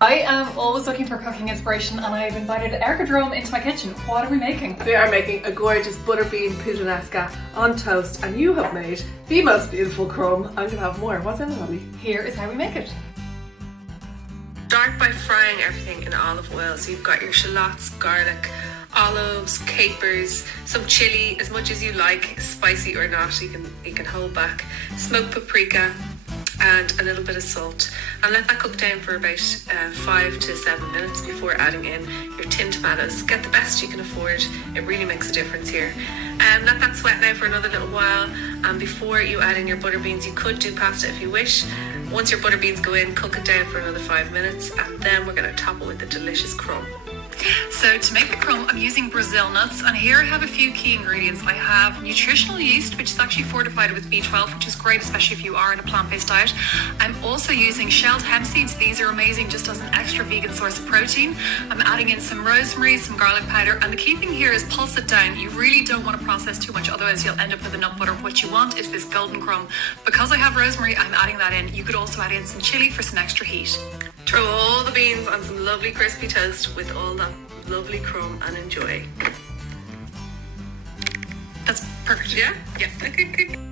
I am always looking for cooking inspiration and I've invited Erica Drome into my kitchen. What are we making? We are making a gorgeous butter bean puttanesca on toast, and you have made the most beautiful crumb. I'm gonna have more. What's in it, Ollie? Here is how we make it. Start by frying everything in olive oil. So you've got your shallots, garlic, olives, capers, some chili, as much as you like, spicy or not, you can hold back, smoked paprika, and a little bit of salt, and let that cook down for about 5 to 7 minutes before adding in your tinned tomatoes. Get the best you can afford, it really makes a difference here. Let that sweat now for another little while, and before you add in your butter beans, you could do pasta if you wish. Once your butter beans go in, cook it down for another 5 minutes, and then we're going to top it with the delicious crumb. So to make the crumb, I'm using Brazil nuts, and here I have a few key ingredients. I have nutritional yeast, which is actually fortified with B12, which is great, especially if you are in a plant-based diet. I'm also using shelled hemp seeds. These are amazing just as an extra vegan source of protein. I'm adding in some rosemary, some garlic powder, and the key thing here is pulse it down. You really don't want to process too much, otherwise you'll end up with a nut butter. What you want is this golden crumb. Because I have rosemary, I'm adding that in. You could also add in some chili for some extra heat. Throw all the beans on some lovely crispy toast with all that lovely crumb and enjoy. That's perfect. Yeah? Yeah. Okay, good.